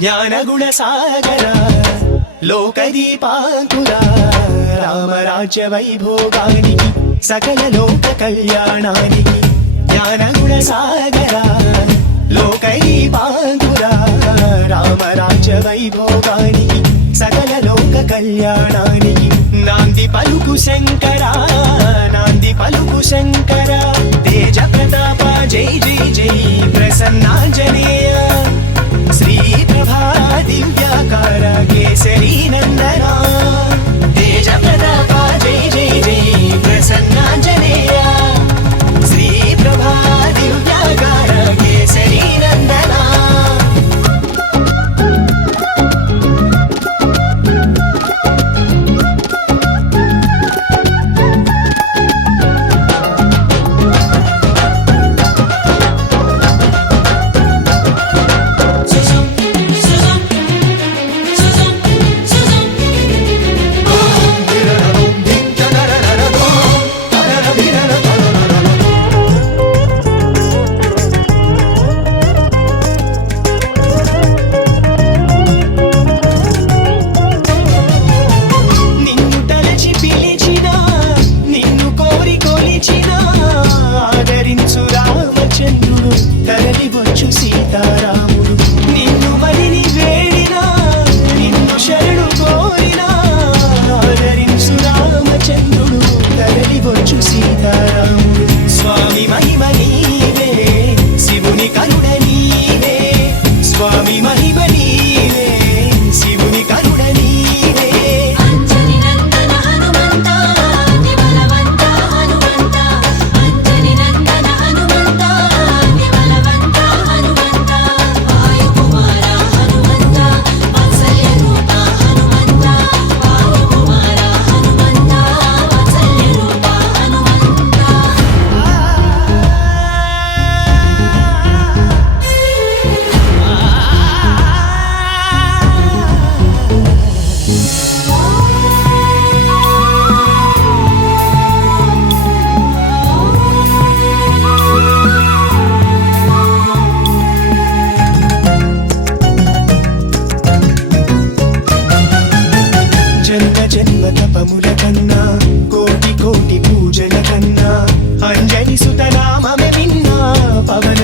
జ్ఞానగుణసాగర లోకదీపాంకుర రామరాజ్య వైభోగానికి సకల లోక కళ్యాణానికి జ్ఞానగుణసాగర లోకదీపాంకుర రామరాజ్య వైభోగానికి సకల లోక కళ్యాణానికి నాంది పలుకు శంకర నాంది పలుకు శంకర తేజ ప్రతాప జై జై జై ప్రసన్నాంజనేయ శ్రీ ప్రభా దివ్యాకార కేసరీ నందన తేజ ప్రతాప జై జై జై ప్రసన్నాంజనేయ శ్రీ ప్రభా దివ్యాకార కేసరీ నందన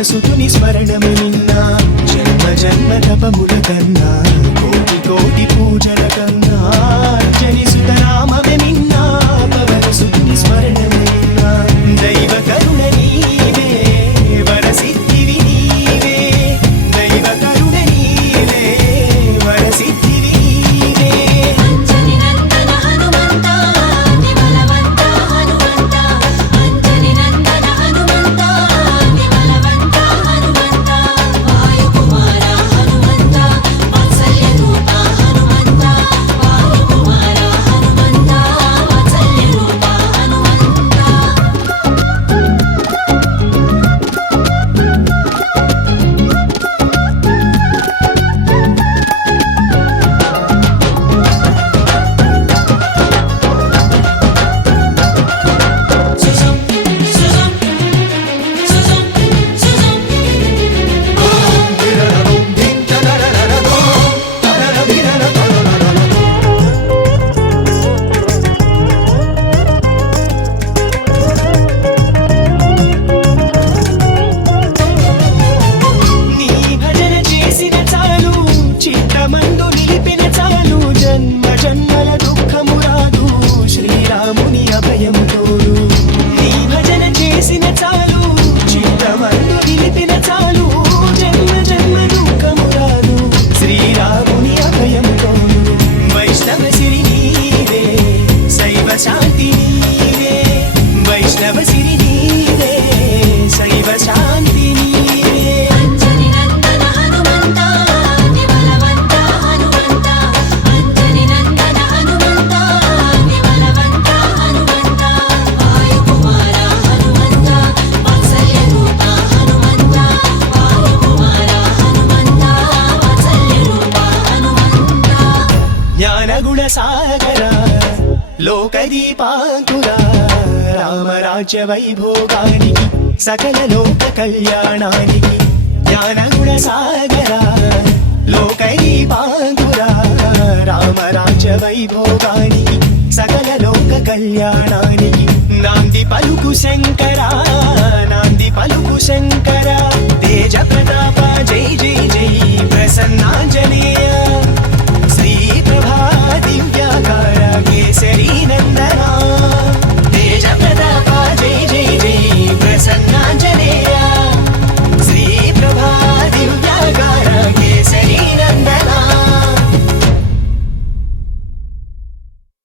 సుతుని స్మరణమే నిన్నా జన్మ జన్మ తపముల కన్నా కోటి కోటి పూజల కన్నా అంజని సుతనామమే నిన్నా పవన సుతుని స్మరణమే నిన్నా దైవ కరుణ నీవే వరసిద్ధివి నీవే దైవ కరుణ నీవే వరసిద్ధివి నీవే అంజని నందన హనుమంత నిబలవంత హనుమంత అంజని నందన హనుమంత నిబలవంత హనుమంత వాయుకుమార హనుమంత వాత్సల్య రూప హనుమంత వాయుకుమార హనుమంత వాత్సల్య రూప హనుమంత సుజం సుజం సుజం సుజం నీ భజన చేసిన చాలు చిత్తమందు నిలిపిన చాలు జన్మ జన్మల దుఃఖము రాదు శ్రీరాముని అభయం తోడు నీ భజన చేసిన చాలు చిత్తమందు నిలిపిన చాలు జన్మ జన్మ దుఃఖము రాదు శ్రీరాముని అభయం తోడు వైష్ణవ సిరి నీవే శైవ శాంతి నీవే వైష్ణవ సిరి నీవే శైవ శాంతి నీవే అంజని నందన హనుమంత నిబలవంత హనుమంత అంజని నందన హనుమంత నిబలవంత హనుమంత వాయుకుమార హనుమంత వాత్సల్య రూప హనుమంత వాయుకుమార హనుమంత వాత్సల్య రూప హనుమంత జ్ఞానగుణసాగర లోకదీపాంకుర రామరాజ్య వైభోగానికి సకల లోక కళ్యాణానికి జ్ఞానగుణసాగర లోకదీపాంకుర రామరాజ్య వైభోగానికి సకల లోక కళ్యాణానికి